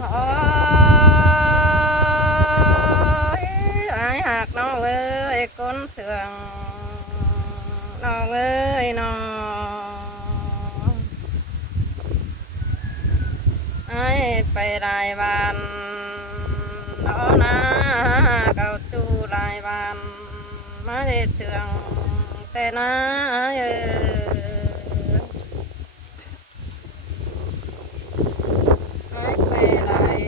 โอ้ยไอ้หักน้องเอ้ยก้นเสืองน้องเอ้ยน้องไอ้ไปรายวันน้อนะเก่าจูรายวันมาเด็ดเสืองแต่นะเออไอ้ไปราย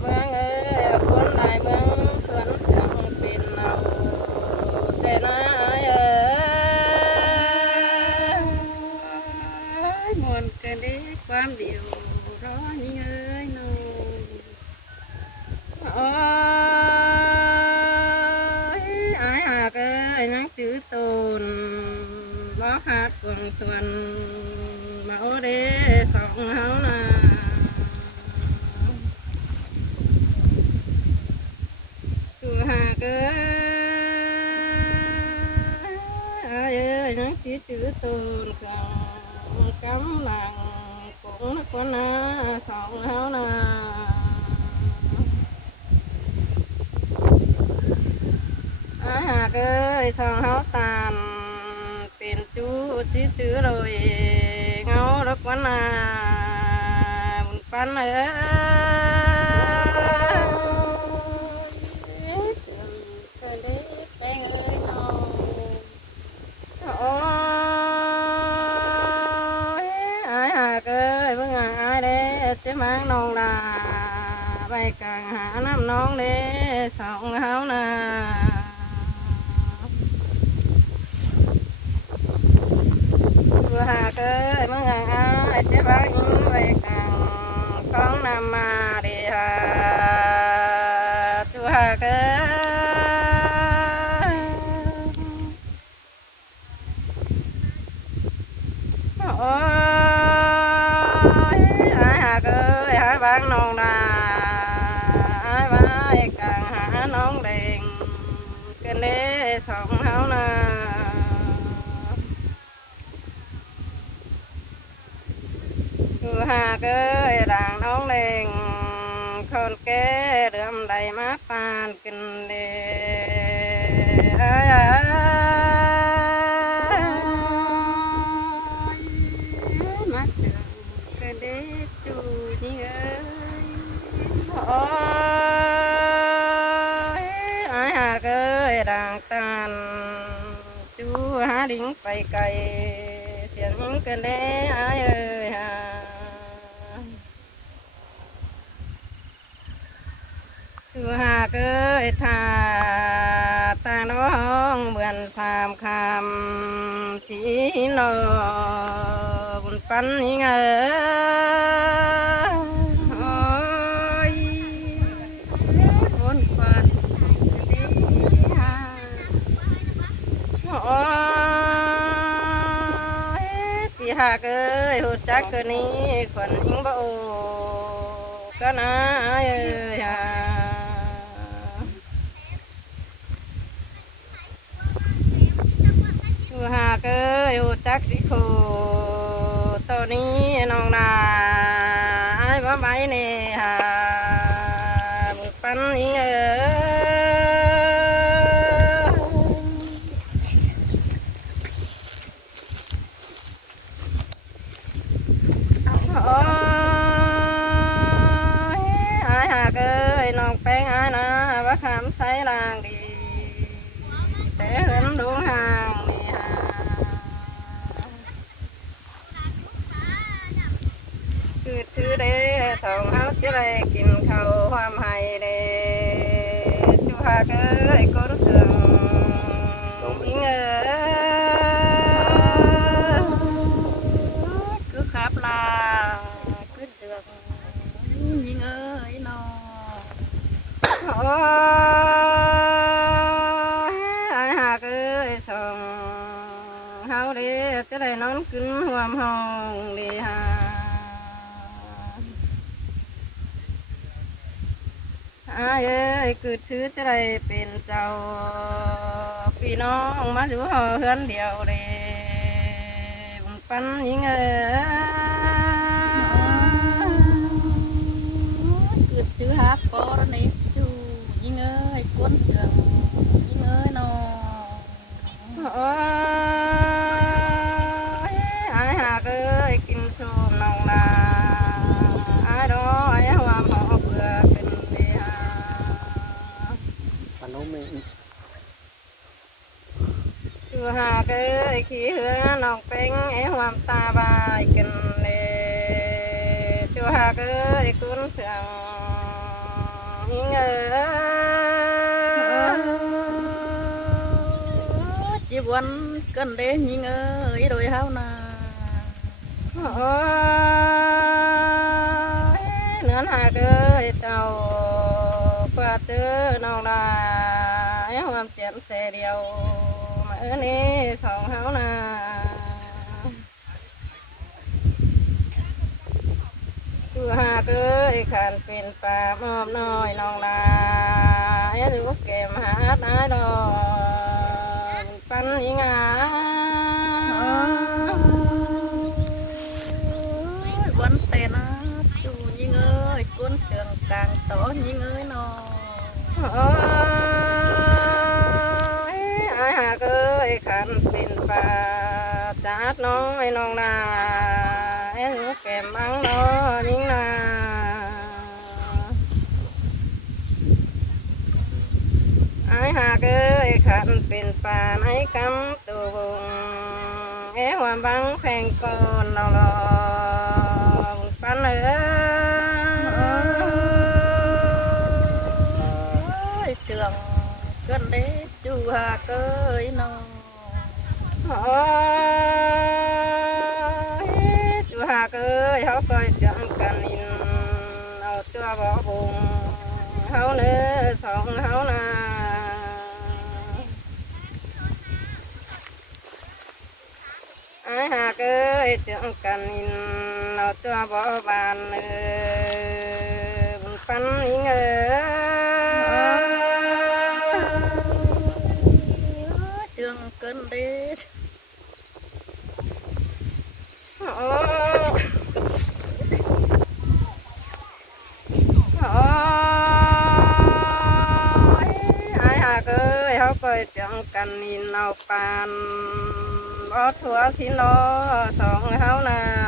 เมืองเอ้ยคนรายเมืองสวนเสืองเป็นเอาแต่นะเออมวนกันดีความเดียวร้อนเอ้ยน้องโอ้ยอายหากเอ้ยนังจื้อตูนบ่ฮัดกวงสวนมาโอเดสองเฮานาจูหากเอ้ยอายเอ้ยนังจื้อตูนเครื่องกำลังกงนักคนนาสองเฮานาอายหากเอ้ยสองเฮาตานเป็นจูจื้อเลยเงารักวันนาบุญปันเอ้ยเสื่อมเคยได้แป้งเอ้ยน้องโอ้ยอายหากเอ้ยเพิ่งอายเด้เจ๊มังน้องลาไปกลางหาน้ำน้องเด้สองเฮานาจูหากเอ้ยเมื่อไงอายเจ็บบ้างไว้กลางของนำมาเดียจูหากเอ้ยโอ้ยอายหากเอ้ยหาบ้างน้องดาอายไว้กลางหาน้องเด้งเกินเด้สองเฮานาจูหากเอ้ยด่างน้องเด้งคนแก่เรื่อมใดมาปานกินเด้อายมาเสือกกระเด็ดจูนี่เอ้ยโอ้ยอายหากเอ้ยด่างตันจูหาดิ้งไปไกลเสียงกันเด้อายเอ้ยหาจูหากเอ้ยทาตาน้องเหมือนสามคำสีนอบุญปันยิงเอ้ยโอ้ยบุญปันดีฮะโอ้ยตีหากเอ้ยหูจักเกินนี้ขวัญยิงบ่โอก็นะเอ้ยฮะจูหากเอ้ยหูจักสิโคตัวนี้น้องนาไอ้ายบ่ใบเนี่ยฮะบุญปันยิงเอ้ยโอ้ยอายหากเอ้ยน้องแป้งอายนะว่าคำใส่ลางดีแต่เห็นดวงห่างนี่ฮะคือชื่อเด้สองเฮาจะได้กินข้าวความให้เด้จูหากเอ้ยก้นเสืองยิงเอ้ยคือขับลาคือเสือกยิงเอ้ยน้องโอ้ยอายหากเอ้ยสองเฮาเด้จะได้นอนขึ้นห่วมห้องเดีฮะอายเอ้ยคือชื่อจะได้เป็นเจ้าพี่น้องมาอยู่หอเฮือนเดียวเด้บุญปันยิงเอ้ย cuốn sườn những ơi nó ơi ai hà ơi kinh sum nong là ai đó ai hoa họ vừa kinh bia Anh nói mình chưa hà ơi khi hương nong peng ai hoa ta bài kinh lệ chưa hà ơi cuốn sườn những ơi chỉ buồn cần đến những ơi đôi hao na nón hà ơi tàu qua chữ nong là em làm chén xe điều mà ở đây sòng háo na chưa hà ơi khăn pin pha mồm nói nong là em giúp kèm hát ái đó pan ý ngà vẫn tên á chủ những ơi cuốn sườn càng tổ những ơi nó ai hà ơi khăn pin pha chát nói nong là em giúp kèm ăn đó những là ai hà ơi khăn pin pha ai cắm tù vùng em hoàn băng phèn con đầu lò pan ơi sườn cần để chú hà ơi nó chú hà ơi họ coi chẳng cần in ở cho bỏ vùng háo nữa sống háo na ai hà ơi chẳng cần in ở cho bỏ bàn pan ý sườn cần để ai hà ơi họ coi chẳng cần in nào pan bỏ thua xin lo sống háo na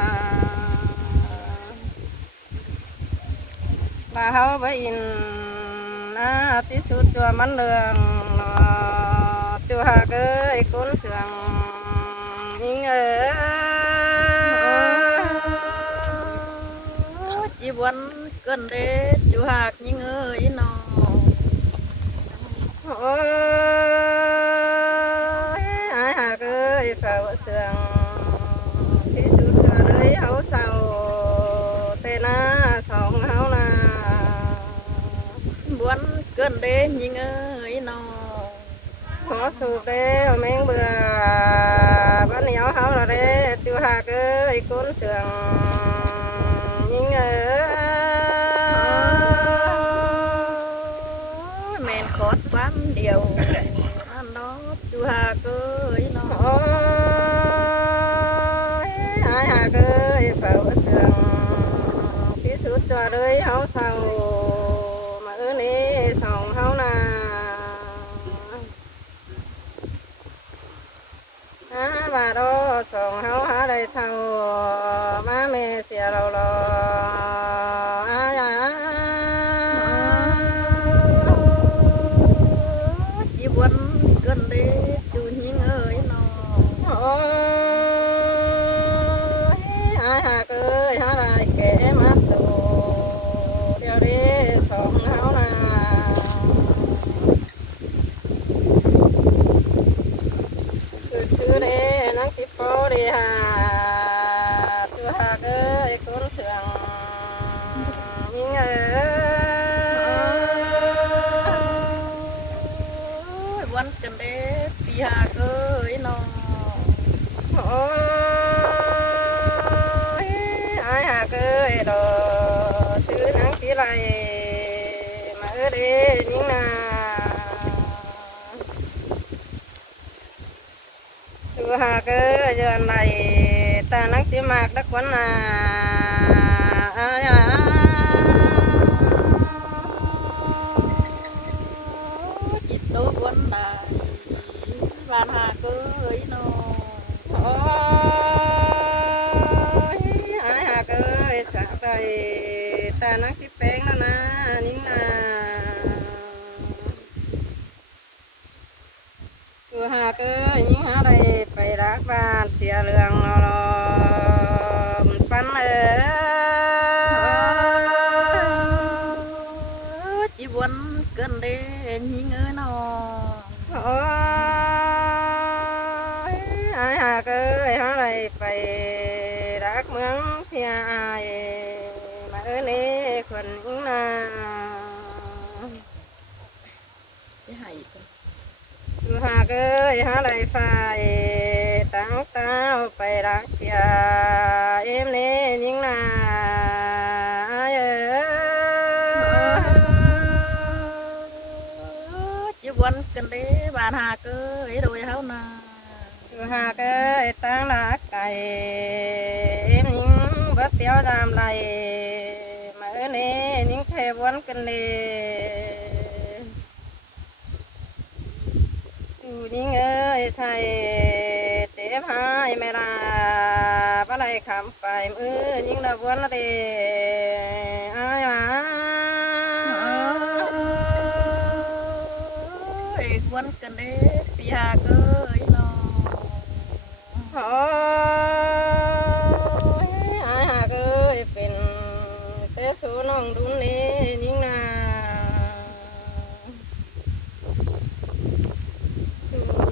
bà háo với in tí sút cho mắn đường cho hà ơi cuốn sườn những chỉ buồn cần để chú hạc những ơi nó ai hà ơi phở sườn tí sút cho đấy háo sầu tên sống háo na buồn cần để những ơi nó khó sụp đấy mình bữa bán néo háo rồi đấy chú hà ơi cuốn sườn những men khót bán điều ăn nó chú hà ơi nó ai hà ơi phở sườn tí sút cho đấy háo sầu mà ư ní sòng háo na bà đó sòng háo há đây thâu má mẹ xìa đầu lò ai chỉ buồn cần để chú những ơi nó ai hà ơi há lại kẻ mắt tù theo đi sòng háo na cứ chứ đi nắng tiếp phố đi hà chú hà ơi cuốn sườn những buồn cần để pi hà ơi nó ai hà ơi đồ chứ nắng tí lại mà ở đây những chú hà ơi giờ này ta nắng tí mạc đất quán ตานักที่แป้งแล้วนะนิ่งนาตัวหากยิ่งหาได้ไปรักบ้านเสียเรื่องรอมันปันchỉ buồn cơn đê nhí ngỡ nó โอ้ยหายหากหาได้ไปรักเมืองเสียอายมานี่คนยิ่งนา cái hay ดูหากหาได้ไฟตั้งเต้าไปรักเสียเอ็มนี่ยิ่งนาchỉ buồn cơn đê bạn hà cơ ấy đôi háo na ดูหากตั้งรักไก่เอ็มยิ่งบัดเตียวดามไหลมานี่ยิ่งเทวันกันเลย อยู่นิ่งใส่เจ็บหายไม่ลาปะไรคำไปมือยิ่งระวนละเดอายมา ấy buồn cơn đê vì hà cơ ấy nó โอ้ยอายหากเป็นเตสูน้องดุนนี่ยิ่งนา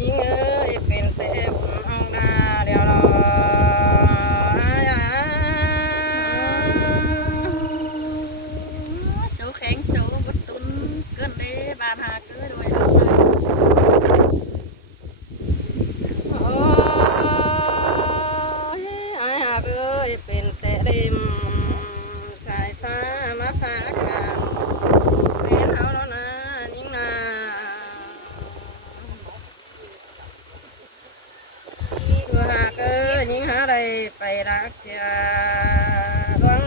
ยิ่งเป็นเตบุญเอาดาเดียวรออาย số khen số bất tuân cơn đê bạn hà cơ đôi háo na โอ้ยอายหากเป็นแต่ริมสายฟ้ามาฝากกันเป็นเอาแล้วนะนิ่งนาตัวหากยิ่งหาได้ไปรักเสียดวง